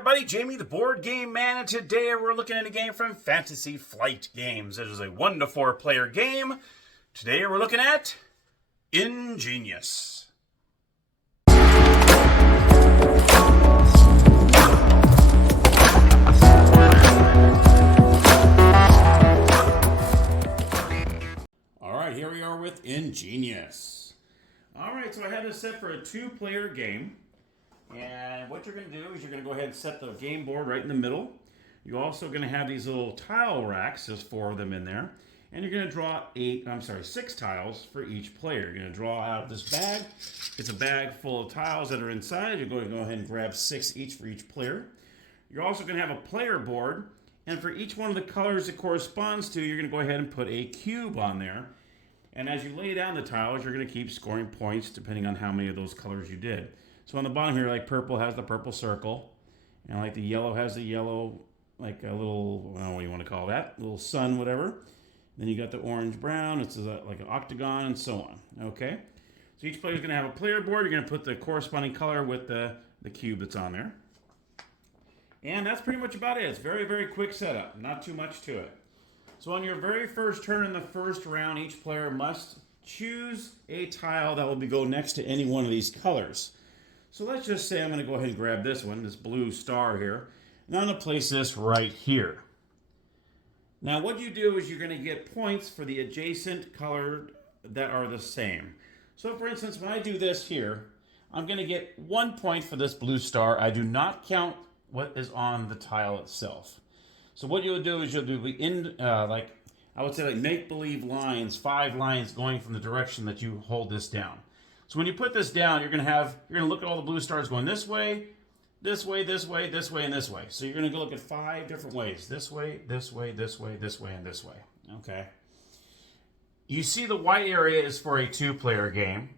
everybody, Jamie the Board Game Man, and today we're looking at a game from Fantasy Flight Games. It is a 1 to 4 player game. Today we're looking at Ingenious. Alright, here we are with Ingenious. Alright, so I have this set for a 2-player game. And what you're going to do is you're going to go ahead and set the game board right in the middle. You're also going to have these little tile racks. There's 4 of them in there. And you're going to draw 6 tiles for each player. You're going to draw out of this bag. It's a bag full of tiles that are inside. You're going to go ahead and grab 6 each for each player. You're also going to have a player board. And for each one of the colors it corresponds to, you're going to go ahead and put a cube on there. And as you lay down the tiles, you're going to keep scoring points depending on how many of those colors you did. So on the bottom here, like purple has the purple circle, and like the yellow has the yellow, like a little, I don't know what you want to call that, little sun, whatever. Then you got the orange brown, it's like an octagon, and so on. Okay, so each player is going to have a player board. You're going to put the corresponding color with the cube that's on there. And that's pretty much about it. It's very, very quick setup, not too much to it. So on your very first turn in the first round, each player must choose a tile that will go next to any one of these colors. So let's just say I'm going to go ahead and grab this one, this blue star here, and I'm going to place this right here. Now what you do is you're going to get points for the adjacent color that are the same. So for instance, when I do this here, I'm going to get 1 point for this blue star. I do not count what is on the tile itself. So what you'll do is you'll do like make-believe lines, 5 lines going from the direction that you hold this down. So when you put this down, you're going to look at all the blue stars going this way, this way, this way, this way, and this way. So you're going to go look at 5 different ways. This way, this way, this way, this way, and this way. Okay. You see the white area is for a 2-player game.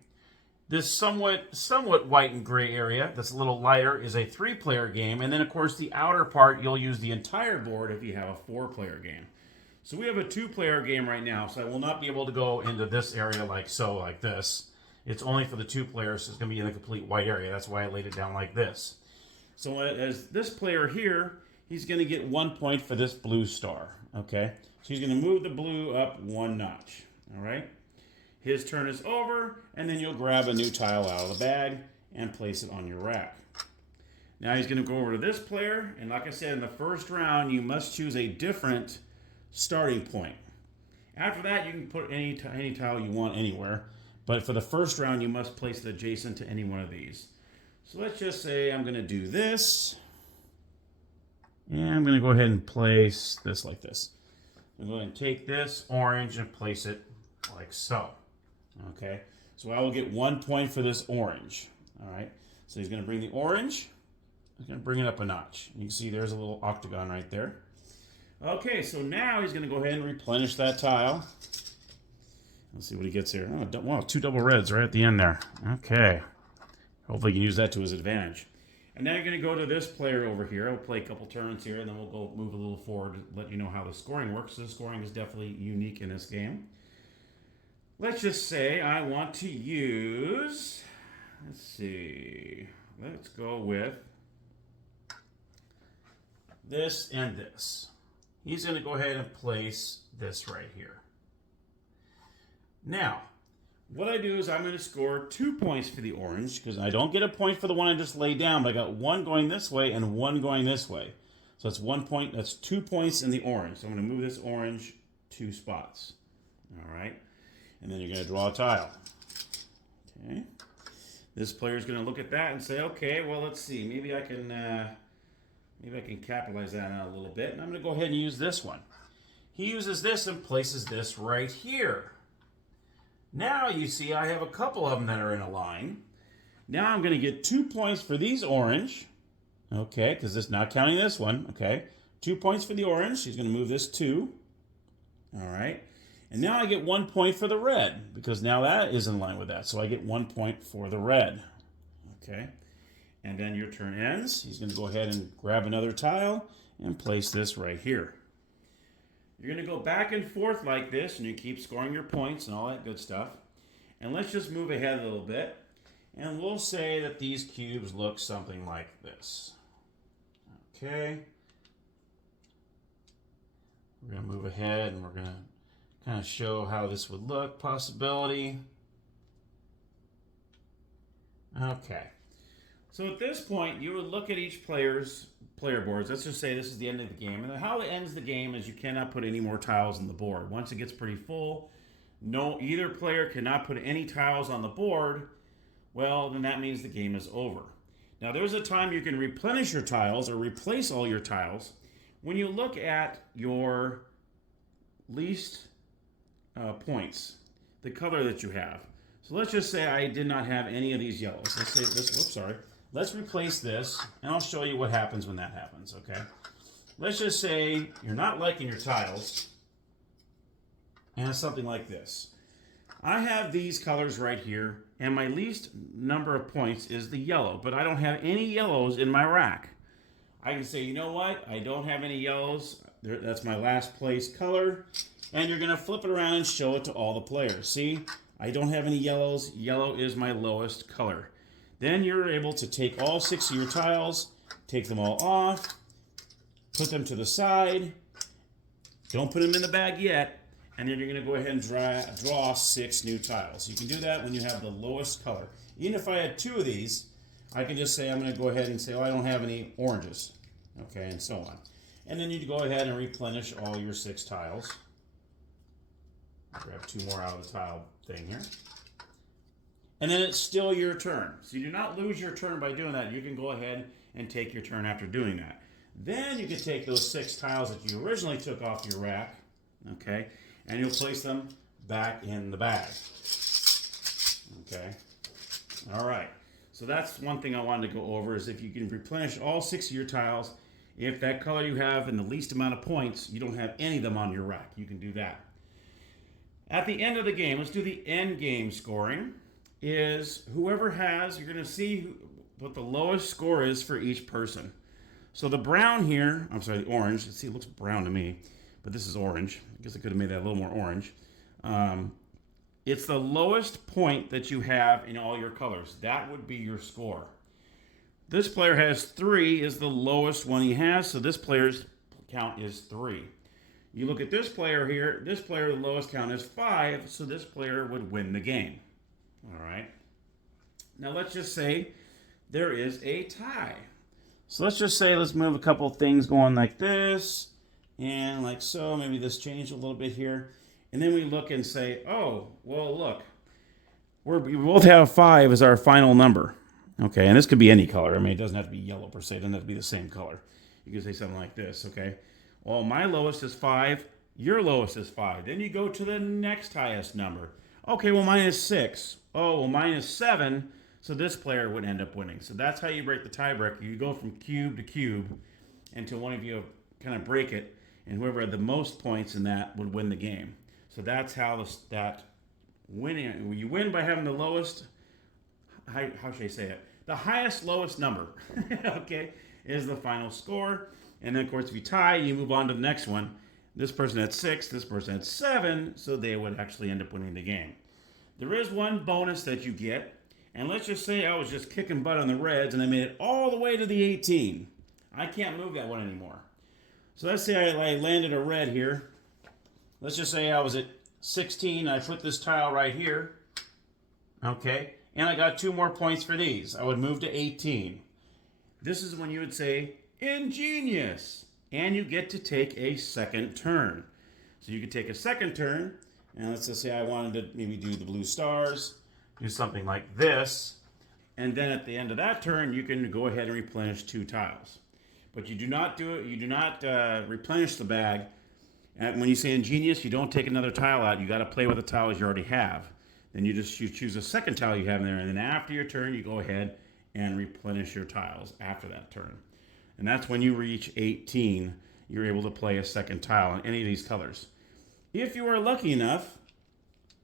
This somewhat white and gray area, that's a little lighter, is a 3-player game. And then, of course, the outer part, you'll use the entire board if you have a 4-player game. So we have a 2-player game right now, so I will not be able to go into this area like this. It's only for the 2 players, so it's going to be in a complete white area. That's why I laid it down like this. So as this player here, he's going to get 1 point for this blue star. Okay? So he's going to move the blue up 1 notch. All right? His turn is over, and then you'll grab a new tile out of the bag and place it on your rack. Now he's going to go over to this player, and like I said, in the first round, you must choose a different starting point. After that, you can put any tile you want anywhere. But for the first round, you must place it adjacent to any one of these. So let's just say I'm going to do this. And I'm going to go ahead and place this like this. I'm going to take this orange and place it like so. Okay. So I will get 1 point for this orange. All right. So he's going to bring the orange. He's going to bring it up a notch. You can see there's a little octagon right there. Okay. So now he's going to go ahead and replenish that tile. Let's see what he gets here. Oh, wow, 2 double reds right at the end there. Okay. Hopefully he can use that to his advantage. And now you're going to go to this player over here. I'll play a couple turns here, and then we'll go move a little forward to let you know how the scoring works. So the scoring is definitely unique in this game. Let's just say I want to use, let's see, let's go with this and this. He's going to go ahead and place this right here. Now, what I do is I'm going to score 2 points for the orange, because I don't get a point for the one I just laid down, but I got 1 going this way and 1 going this way. So that's 1 point, that's 2 points in the orange. So I'm going to move this orange 2 spots. All right. And then you're going to draw a tile. Okay. This player is going to look at that and say, okay, well, let's see. Maybe I can capitalize that out a little bit. And I'm going to go ahead and use this one. He uses this and places this right here. Now you see I have a couple of them that are in a line. Now I'm going to get 2 points for these orange. Okay, because this not counting this one. Okay, 2 points for the orange. He's going to move this 2. All right. And now I get 1 point for the red, because now that is in line with that. So I get 1 point for the red. Okay. And then your turn ends. He's going to go ahead and grab another tile and place this right here. You're going to go back and forth like this, and you keep scoring your points and all that good stuff. And let's just move ahead a little bit. And we'll say that these cubes look something like this. Okay. We're going to move ahead and we're going to kind of show how this would look, possibility. Okay. So at this point, you would look at each player's player boards. Let's just say this is the end of the game. And how it ends the game is you cannot put any more tiles on the board. Once it gets pretty full, either player cannot put any tiles on the board. Well, then that means the game is over. Now, there's a time you can replenish your tiles or replace all your tiles when you look at your least points, the color that you have. So let's just say I did not have any of these yellows. Let's say this, whoops, sorry. Let's replace this, and I'll show you what happens when that happens, okay? Let's just say you're not liking your tiles, and it's something like this. I have these colors right here, and my least number of points is the yellow, but I don't have any yellows in my rack. I can say, you know what? I don't have any yellows. That's my last place color, and you're going to flip it around and show it to all the players. See? I don't have any yellows. Yellow is my lowest color. Then you're able to take all 6 of your tiles, take them all off, put them to the side. Don't put them in the bag yet. And then you're going to go ahead and draw 6 new tiles. You can do that when you have the lowest color. Even if I had 2 of these, I can just say I'm going to go ahead and say, oh, I don't have any oranges. Okay, and so on. And then you go ahead and replenish all your 6 tiles. Grab 2 more out of the tile thing here. And then it's still your turn. So you do not lose your turn by doing that. You can go ahead and take your turn after doing that. Then you can take those 6 tiles that you originally took off your rack, okay, and you'll place them back in the bag. Okay. All right. So that's one thing I wanted to go over is if you can replenish all 6 of your tiles, if that color you have in the least amount of points, you don't have any of them on your rack. You can do that. At the end of the game, let's do the end game scoring, is whoever has, you're going to see what the lowest score is for each person. So the brown here, I'm sorry, the orange, see it looks brown to me, but this is orange. I guess I could have made that a little more orange. It's the lowest point that you have in all your colors. That would be your score. This player has 3 is the lowest one he has, so this player's count is 3. You look at this player here, this player, the lowest count is 5, so this player would win the game. All right. Now let's just say there is a tie. So let's just say, let's move a couple of things going like this, and like so, maybe this changed a little bit here. And then we look and say, oh, well, look, we both have 5 as our final number. Okay, and this could be any color. I mean, it doesn't have to be yellow per se. It doesn't have to be the same color. You can say something like this, okay? Well, my lowest is 5. Your lowest is 5. Then you go to the next highest number. Okay, well, mine is 6. Oh, well, mine is 7. So this player would end up winning. So that's how you break the tiebreaker. You go from cube to cube until one of you kind of break it, and whoever had the most points in that would win the game. So that's how that winning. You win by having the lowest. How should I say it? The highest lowest number. Okay, is the final score. And then, of course, if you tie, you move on to the next one. This person had 6, this person had 7, so they would actually end up winning the game. There is one bonus that you get, and let's just say I was just kicking butt on the reds, and I made it all the way to the 18. I can't move that one anymore. So let's say I landed a red here. Let's just say I was at 16, I put this tile right here, okay, and I got 2 more points for these. I would move to 18. This is when you would say, Ingenious, and you get to take a second turn. So you could take a second turn, and let's just say I wanted to maybe do the blue stars, do something like this, and then at the end of that turn, you can go ahead and replenish 2 tiles. But you do not do it. You do not replenish the bag. And when you say Ingenious, you don't take another tile out. You got to play with the tiles you already have. Then you choose a second tile you have in there, and then after your turn, you go ahead and replenish your tiles after that turn. And that's when you reach 18, you're able to play a second tile in any of these colors. If you are lucky enough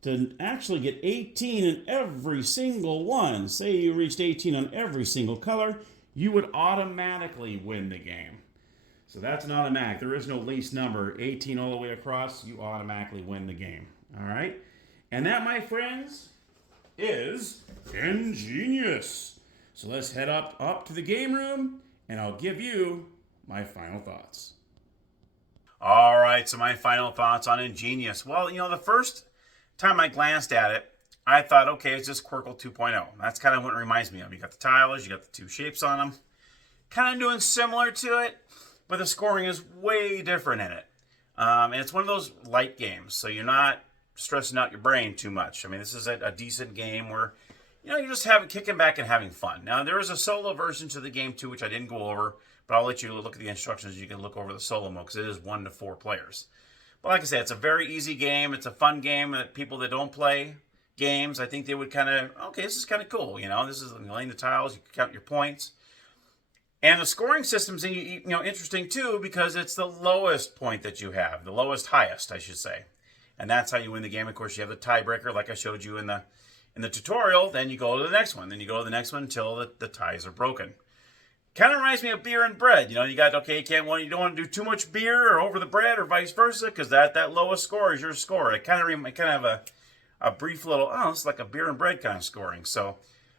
to actually get 18 in every single one, say you reached 18 on every single color, you would automatically win the game. So that's an automatic. There is no least number. 18 all the way across, you automatically win the game. All right? And that, my friends, is Ingenious. So let's head up to the game room, and I'll give you my final thoughts. All right, so my final thoughts on Ingenious. Well, the first time I glanced at it, I thought, okay, it's just Quirkle 2.0. That's kind of what it reminds me of. You got the tiles, you got the two shapes on them. Kind of doing similar to it, but the scoring is way different in it. And it's one of those light games, so you're not stressing out your brain too much. I mean, this is a decent game where, you're just kicking back and having fun. Now, there is a solo version to the game, too, which I didn't go over, but I'll let you look at the instructions. You can look over the solo mode because it is 1 to 4 players. But like I said, it's a very easy game. It's a fun game that people that don't play games, I think they would kind of, okay, this is kind of cool. This is laying the tiles, you can count your points. And the scoring system's interesting too because it's the lowest point that you have, the highest, I should say. And that's how you win the game. Of course, you have the tiebreaker like I showed you in the tutorial. Then you go to the next one. Then you go to the next one until the ties are broken. Kind of reminds me of beer and bread. You got, okay, you don't want to do too much beer or over the bread or vice versa because that lowest score is your score. It kind of have a brief little, it's like a beer and bread kind of scoring. So,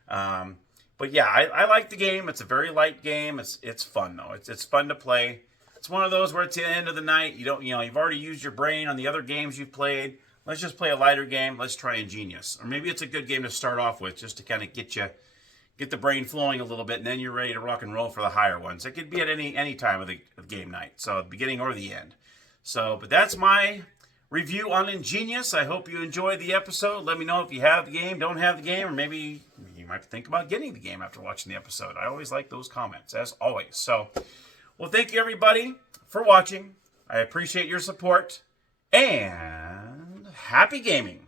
but yeah, I like the game. It's a very light game. It's fun though. It's fun to play. It's one of those where it's the end of the night. You've already used your brain on the other games you've played. Let's just play a lighter game. Let's try Ingenious. Or maybe it's a good game to start off with just to kind of get the brain flowing a little bit, and then you're ready to rock and roll for the higher ones. It could be at any time of the game night, so the beginning or the end. So, but that's my review on Ingenious. I hope you enjoyed the episode. Let me know if you have the game, don't have the game, or maybe you might think about getting the game after watching the episode. I always like those comments, as always. So, well, thank you, everybody, for watching. I appreciate your support, and happy gaming.